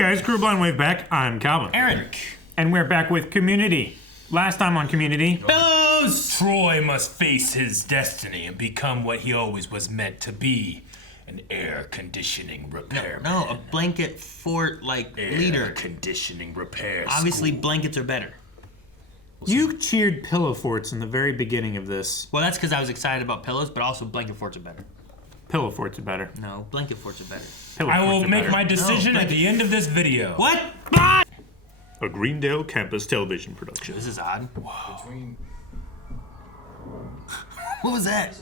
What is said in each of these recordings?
guys, Crew Blind Wave back. I'm Calvin. Eric. And we're back with Community. Last time on Community. Fellows! Troy must face his destiny and become what he always was meant to be. An air conditioning repairman. No, a blanket fort, like, leader. Air conditioning repair Obviously, school. blankets are better. You cheered pillow forts in the very beginning of this. Well, that's because I was excited about pillows, but also blanket forts are better. Pillow forts are better. No, blanket forts are better. Pillow I will forts are make better. my decision No, at the end of this video. What? A Greendale campus television production. This is odd. Wow. What was that?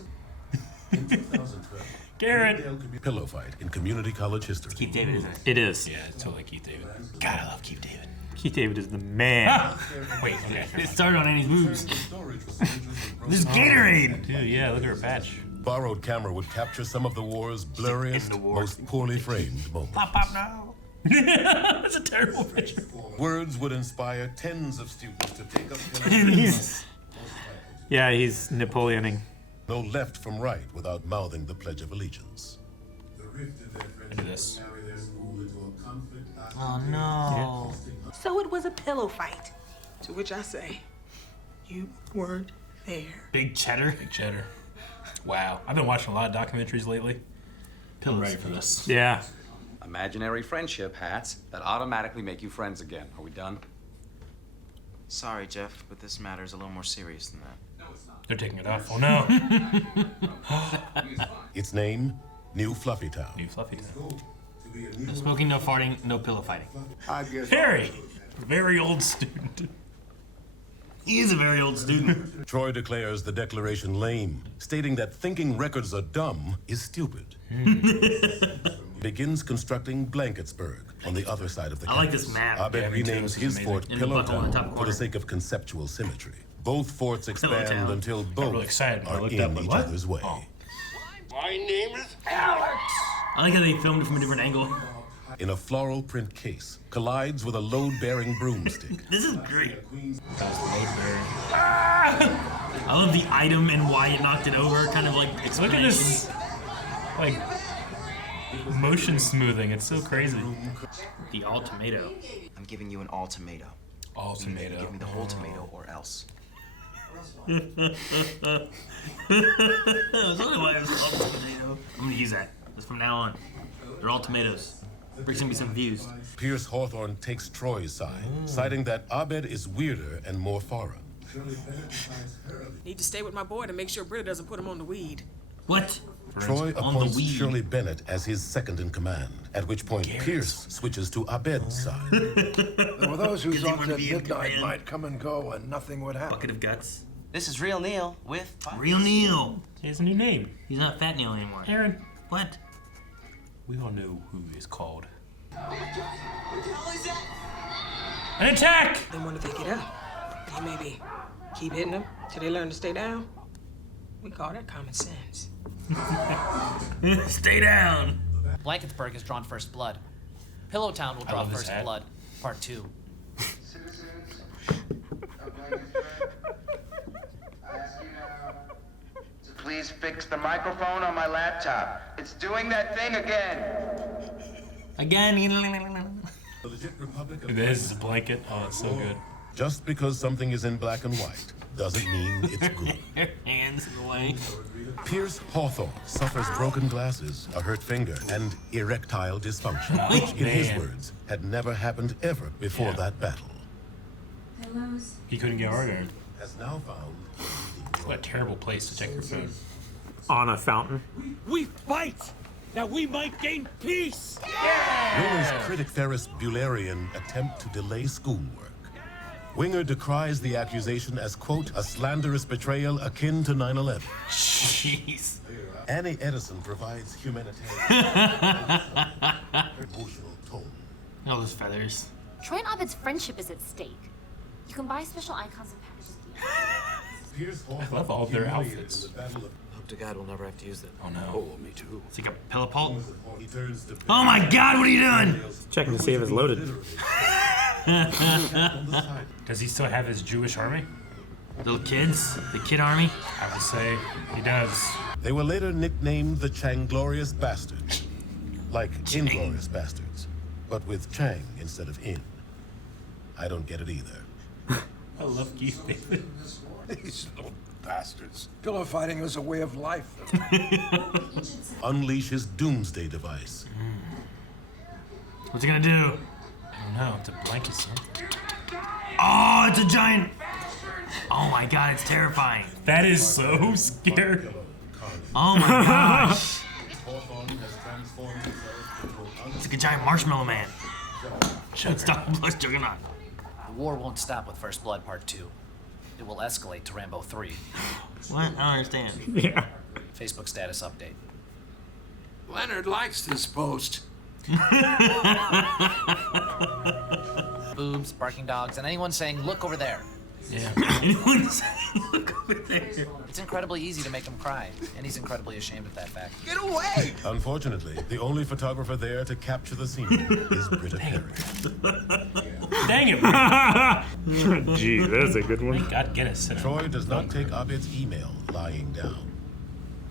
Garrett. Pillow fight in community college history. Keith David, isn't it? It is. Yeah, it's totally Keith David. God, I love Keith David. Keith David is the man. Wait, okay. It started on Annie's boobs. There's Gatorade! Dude, yeah, look at her patch. Borrowed camera would capture some of the war's blurriest, most poorly framed moments. Pop, pop, now. That's a terrible picture. Words would inspire tens of students to take up Yeah, he's Napoleoning. no left from right without mouthing the Pledge of Allegiance. Look at this. Oh, no. So it was a pillow fight. To which I say, you weren't there. Big cheddar. Big cheddar. Wow. I've been watching a lot of documentaries lately. I'm ready for this. Yeah. Imaginary friendship hats that automatically make you friends again. Are we done? Sorry, Jeff, but this matter is a little more serious than that. They're taking it off. Oh no. Its name, New Fluffy Town. New Fluffy Town. No smoking, no farting, no pillow fighting. Harry. Very old student. He is a very old student. Troy declares the declaration lame, stating that thinking records are dumb is stupid. Begins constructing Blanketsburg on the other side of the I campus. like this map. Abed Yeah, me too. renames This is his amazing. fort In the Pillow butthole in the top Town for corner. the sake of conceptual symmetry. Both forts Pillow expand Town. until got both really excited when I are looked in up, like, each what? other's way. Oh. I like how they filmed it from a different angle. In a floral print case, collides with a load-bearing broomstick. This is great. That was load-bearing. I love the item and why it knocked it over, kind of like Look explanation. at this. Like, motion smoothing. It's so crazy. The all tomato. I'm giving you an all tomato. All You need to tomato. give me the whole tomato or else. That's only why it was all tomato. I'm gonna use that. That's from now on. They're all tomatoes. Brings me some views. Pierce Hawthorne takes Troy's side, citing that Abed is weirder and more foreign. Need to stay with my boy to make sure Britta doesn't put him on the weed. What? Troy On the appoints weed. Shirley Bennett as his second in command, at which point Pierce switches to Abed's side. There were those who Because they thought wanted that to be in midnight command. might come and go and nothing would happen. Bucket of guts. This is Real Neil with... Real Neil. He has a new name. He's not Fat Neil anymore. Aaron. What? We all know who is called. An attack! Then when they get up, they maybe keep hitting them till they learn to stay down. We call that common sense. Stay down. Blanketsburg has drawn first blood. Pillow Town will draw love this first hat. blood. Part 2. Citizens of Blanketsburg, I ask you now to please fix the microphone on my laptop. It's doing that thing again. Again. The legit Republic of This is a blanket. Oh, it's so good. Just because something is in black and white doesn't mean it's good. Your hands in the way. Pierce Hawthorne suffers broken glasses, a hurt finger, and erectile dysfunction, which, in his Man. words, had never happened ever before Yeah. that battle. He couldn't get harder. Has now found What a terrible place to check your phone. On a fountain. We fight that we might gain peace. Winger's critic Ferris Buellerian attempt to delay schoolwork. Winger decries the accusation as, quote, a slanderous betrayal akin to 9/11. Jeez. Annie Edison provides humanitarian emotional tone. All those feathers. Troy and Abed's friendship is at stake. You can buy special icons and packages at the Pierce Hawthorne love all of their humiliated outfits. in the Battle of Hope to God we'll never have to use that. Oh no. Oh, me too. It's like a pillow pulp. He turns to Oh my God! What are you doing? Checking to see if it's loaded. Does he still have his Jewish army? Little kids, the kid army. I would say he does. They were later nicknamed the Chang Glorious Bastards, like Inglorious Bastards. but with Chang instead of in. I don't get it either. I love Keith David. These little bastards. Pillow fighting was a way of life. Unleash his doomsday device. What's he gonna do? I don't know. It's a blanket, son. Oh, it's a giant. Oh my god, it's terrifying. That is so scary. Oh my gosh. It's like a giant marshmallow man. Should stop Blood Juggernaut. The war won't stop with First Blood Part 2. It will escalate to Rambo 3. What? I don't understand. Yeah. Facebook status update. Leonard likes this post. Boobs, barking dogs, and anyone saying, look over there. Yeah. Anyone saying, look over there. It's incredibly easy to make him cry, and he's incredibly ashamed of that fact. Get away! Unfortunately, the only photographer there to capture the scene is Britta Perry. Dang it. Gee, that's a good one. Thank God Guinness. Troy does not take Abed's email lying down.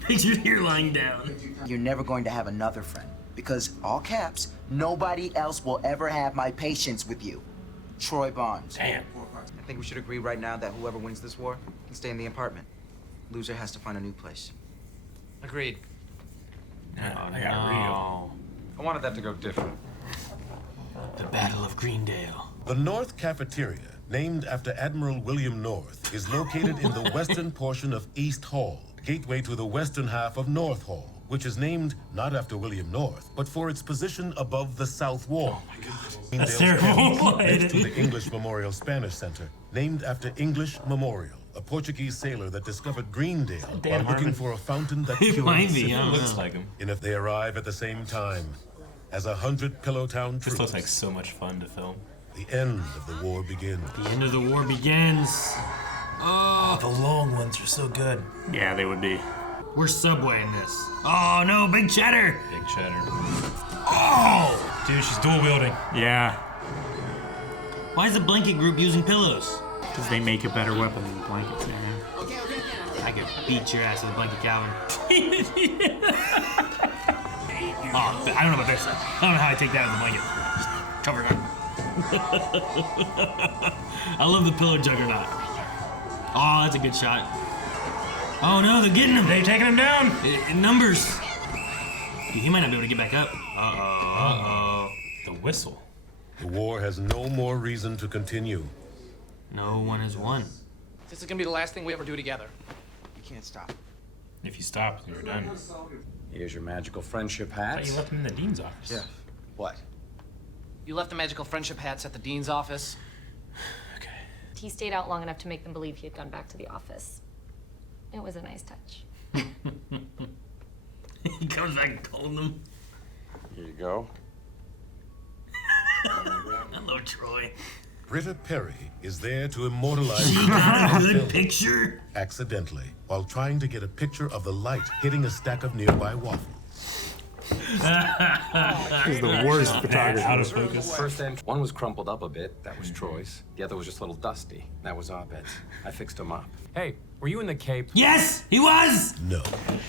Picture here lying down. You're never going to have another friend. Because, all caps, nobody else will ever have my patience with you. Troy Barnes. Damn. I think we should agree right now that whoever wins this war can stay in the apartment. Loser has to find a new place. Agreed. I got real. I wanted that to go different. The Battle of Greendale. The North Cafeteria, named after Admiral William North, is located in the western portion of East Hall, gateway to the western half of North Hall, which is named not after William North, but for its position above the South Wall. Oh my God. That's terrible. Next to the English Memorial Spanish Center, named after English Memorial, a Portuguese sailor that discovered Greendale while looking for a fountain that cured syphilis. Looks like him. And if they arrive at the same time as 100 Pillowtown troops, This looks like so much fun to film. the end of the war begins. The end of the war begins. Oh, the long ones are so good. Yeah, they would be. We're Subway in this. Oh no, big cheddar. Big cheddar. Oh! Dude, she's dual wielding. Yeah, Why is the blanket group using pillows? because they make a better weapon than blankets. Yeah. I could beat your ass with a blanket, Calvin. Oh, I don't know about this. I don't know how I take that with a blanket. Just cover it up. I love the pillow juggernaut. Oh, that's a good shot. Oh no, they're getting him. They taking him down. In numbers. Dude, he might not be able to get back up. Uh-oh. The whistle. The war has no more reason to continue. No one has won. This is gonna be the last thing we ever do together. You can't stop. If you stop, then you're done. Here's your magical friendship I hat. thought you left him in the dean's office. Yeah. What? You left the magical friendship hats at the dean's office. Okay. He stayed out long enough to make them believe he had gone back to the office. It was a nice touch. He comes back and calling them. Here you go. I love Troy. Britta Perry is there to immortalize She got a good picture. accidentally while trying to get a picture of the light hitting a stack of nearby waffles. He's the worst photographer. Out of focus. First end, one was crumpled up a bit. That was Troy's. The other was just a little dusty. That was Abed's. I fixed him up. Hey, were you in the Cape? Yes, he was. No.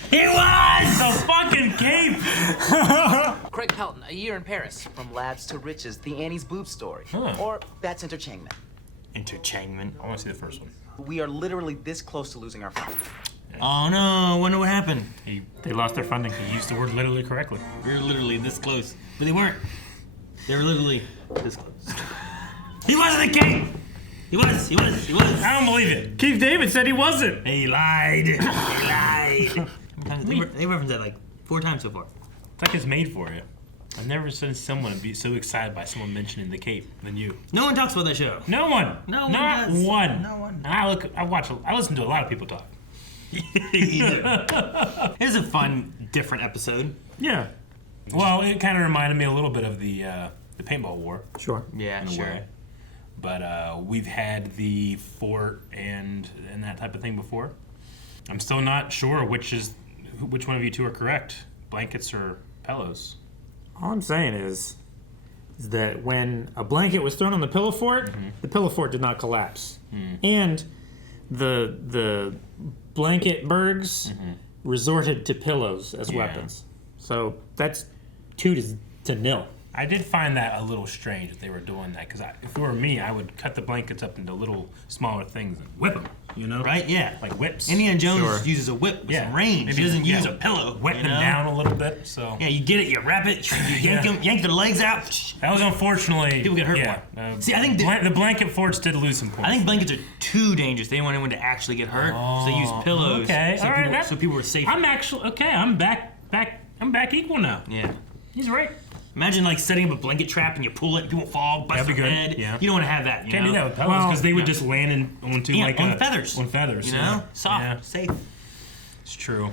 He was. The fucking cape. Craig Pelton, A Year in Paris. From Labs to Riches, the Annie's Boob Story. Huh. Or That's Interchangment. Interchangment. I want to see the first one. We are literally this close to losing our friend. Oh no, I wonder what happened. They lost their funding. He used the word literally correctly. We were literally this close. But they weren't. They were literally this close. He wasn't the king! He was. I don't believe it. Keith David said he wasn't. He lied. He lied. They referenced that like 4 times so far. It's like it's made for you. I've never seen someone be so excited by someone mentioning the Cape than you. No one talks about that show. No one. No one Not does. one. No one. I listen to a lot of people talk. It's a fun, different episode. Yeah. Well, it kind of reminded me a little bit of the paintball war. Sure. Yeah, in a way. But we've had the fort and that type of thing before. I'm still not sure which one of you two are correct, blankets or pillows. All I'm saying is that when a blanket was thrown on the pillow fort, the pillow fort did not collapse, and the blanket bergs resorted to pillows as weapons. So that's 2-0. I did find that a little strange that they were doing that, because if it were me, I would cut the blankets up into little smaller things and whip them, you know? Right? Yeah. Like whips. Indiana Jones uses a whip with some range. He doesn't use a pillow. Wet them down a little bit, so. Yeah, you get it, you wrap it, you yank their legs out. That was unfortunately. People get hurt more. See, I think the blanket forts did lose some points. I think blankets are too dangerous. They didn't want anyone to actually get hurt, so they use pillows. Okay, so all right. So people were safe. I'm back equal now. Yeah. He's right. Imagine like setting up a blanket trap and you pull it, people fall, bust their head. Yeah. You don't want to have that. You Can't know? do that with pillows because they would just land onto on feathers. On feathers. You know, soft, safe. It's true.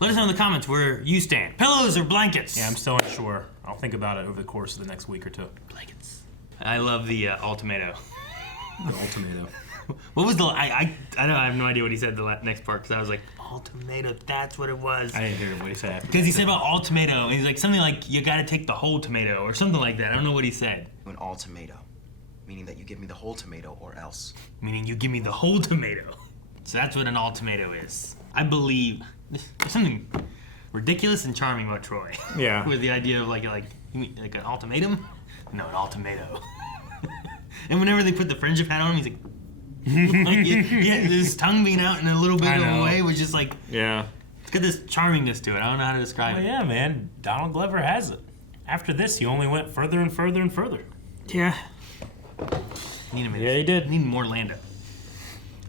Let us know in the comments where you stand. Pillows or blankets? Yeah, I'm still unsure. I'll think about it over the course of the next week or two. Blankets. I love the ultimato. The ultimato. What was the? I know I have no idea what he said the next part because I was like, ultimato. That's what it was. I didn't hear what he said. Because he said about all tomato, and he's like something like you got to take the whole tomato or something like that. I don't know what he said. An all tomato, meaning that you give me the whole tomato or else. Meaning you give me the whole tomato. So that's what an all tomato is. I believe there's something ridiculous and charming about Troy. Yeah. With the idea of like an ultimatum. No, an all tomato. And whenever they put the friendship hat on him, he's like. Yeah, his tongue being out in a little bit of a way was just like, it's got this charmingness to it. I don't know how to describe it. Yeah, man, Donald Glover has it. After this, he only went further and further and further. Yeah. Need him. Yeah, he did. Need more Lando.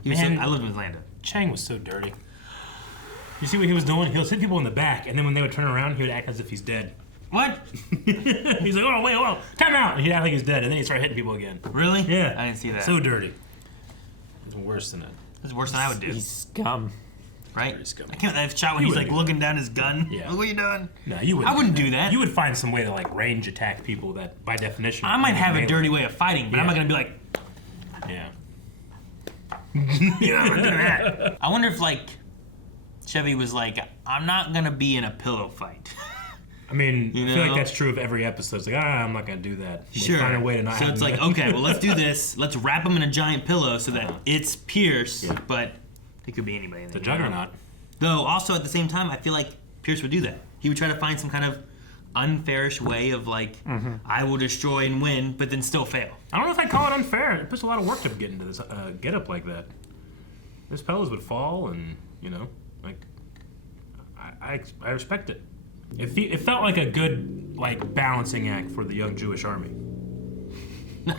I lived with Lando. Chang was so dirty. You see what he was doing? He'll hit people in the back, and then when they would turn around, he would act as if he's dead. What? He's like, oh, wait, hold on, time out! And he'd act like he's dead, and then he'd start hitting people again. Really? Yeah. I didn't see that. So dirty. It's worse than that. It's worse than I would do. He's scum. Right? I can't. That shot when he's like looking down his gun. Yeah. What are you doing? No, you wouldn't. I wouldn't do that. You would find some way to like range attack people that, by definition, I might have a dirty way of fighting, but I'm not gonna be like. Yeah. You're not gonna do that. I wonder if like Chevy was like, I'm not gonna be in a pillow fight. I mean, You I feel know? like that's true of every episode. It's like, I'm not gonna do that. They Sure. Find a way to not So have it's them like, do okay, well, let's do this. Let's wrap him in a giant pillow so that it's Pierce, but it could be anybody. The Juggernaut. Though, also at the same time, I feel like Pierce would do that. He would try to find some kind of unfairish way of like, I will destroy and win, but then still fail. I don't know if I call it unfair. It puts a lot of work to get into this get up like that. His pillows would fall, and you know, like I respect it. It felt like a good like balancing act for the young Jewish army.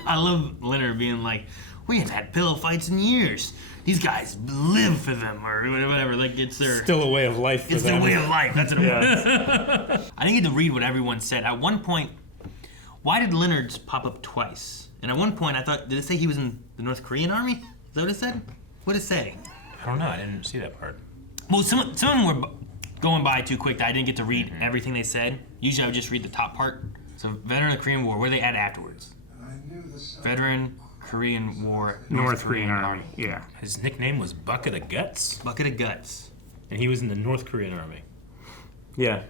I love Leonard being like, we haven't had pillow fights in years. These guys live for them, or whatever. Like it's their Still a way of life for It's them. their way of life. That's what it was. I didn't get to read what everyone said. At one point, why did Leonard's pop up twice? And at one point, I thought, did it say he was in the North Korean army? Is that what it said? What did it say? I don't know. I didn't see that part. Well, some of them were going by too quick that I didn't get to read everything they said. Usually I would just read the top part. So, veteran of the Korean War, what do they add afterwards? Veteran Korean War, North Korean Army. Yeah. His nickname was Bucket of Guts. Bucket of Guts. And he was in the North Korean army. Yeah.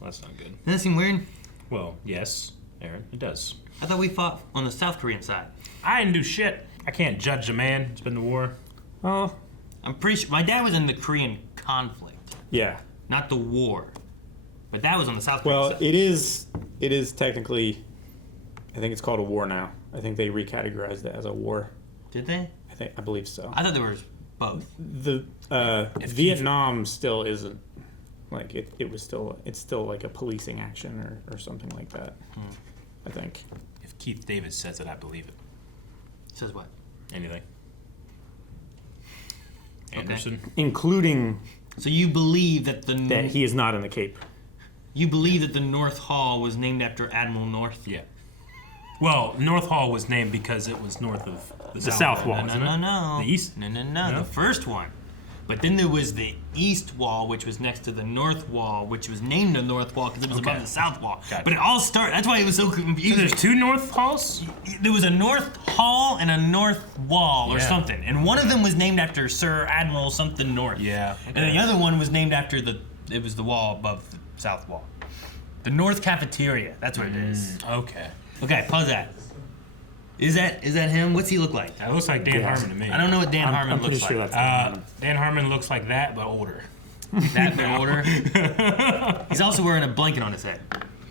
Well, that's not good. Doesn't that seem weird? Well, yes, Aaron, it does. I thought we fought on the South Korean side. I didn't do shit. I can't judge a man. It's been the war. Oh. I'm pretty sure my dad was in the Korean conflict, Yeah. not the war. But that was on the South Korean Well, side. it is technically, I think it's called a war now. I think they recategorized it as a war. Did they? I believe so. I thought there was both. The Vietnam still isn't like it's still like a policing action or something like that. I think. If Keith David says it, I believe it. Says what? Anything. Anderson. Including So you believe that that he is not in the Cape. You believe that the North Hall was named after Admiral North? Yeah. Well, North Hall was named because it was north of the South Wall. No. The East? No. The first one. But then there was the East Wall, which was next to the North Wall, which was named the North Wall because it was above the South Wall. Gotcha. But it all started. That's why it was so confusing. So there's two North Halls? There was a North Hall and a North Wall or Yeah. something. And one of them was named after Sir Admiral something North. Yeah. And the other one was named after it was the wall above the South Wall. The North Cafeteria. That's what it is. Okay. Okay, pause that. Is that him? What's he look like? That looks like Dan Harmon to me. I don't know what Dan Harmon I'm pretty looks sure like. that's Dan Harmon looks like that, but older. That bit older. He's also wearing a blanket on his head.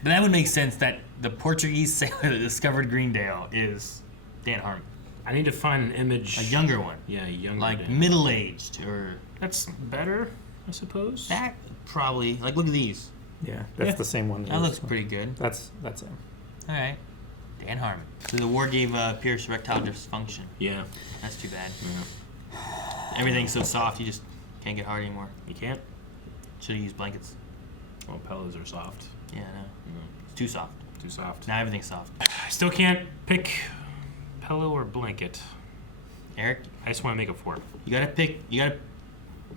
But that would make sense that the Portuguese sailor that discovered Greendale is Dan Harmon. I need to find an image. A younger one. Yeah, a younger. Like Dan. middle-aged or... That's better, I suppose. That probably... Like, look at these. Yeah, that's the same one. That looks pretty good. That's him. All right. Dan Harmon. So the war gave Pierce erectile dysfunction. Yeah. That's too bad. Yeah. Everything's so soft, you just can't get hard anymore. You can't? Should've used blankets. Well, pillows are soft. Yeah, I know. It's too soft. Too soft. Now everything's soft. I still can't pick pillow or blanket. Eric? I just want to make a fort. You gotta pick, you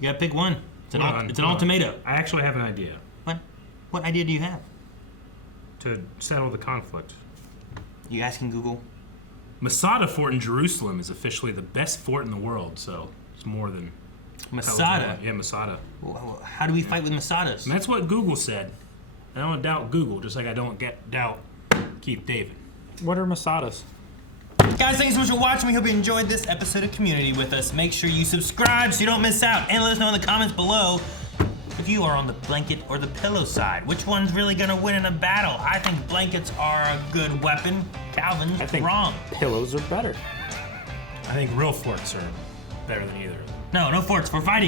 gotta pick one. It's an ultimatum. I actually have an idea. What idea do you have? To settle the conflict. You asking Google? Masada Fort in Jerusalem is officially the best fort in the world, so it's more than... Masada? Yeah, Masada. Well, how do we fight with Masadas? And that's what Google said. I don't doubt Google, just like I don't doubt Keith David. What are Masadas? Guys, thanks so much for watching. We hope you enjoyed this episode of Community with us. Make sure you subscribe so you don't miss out. And let us know in the comments below if you are on the blanket or the pillow side. Which one's really gonna win in a battle? I think blankets are a good weapon. Calvin's wrong. Pillows are better. I think real forts are better than either. No forts. We're fighting.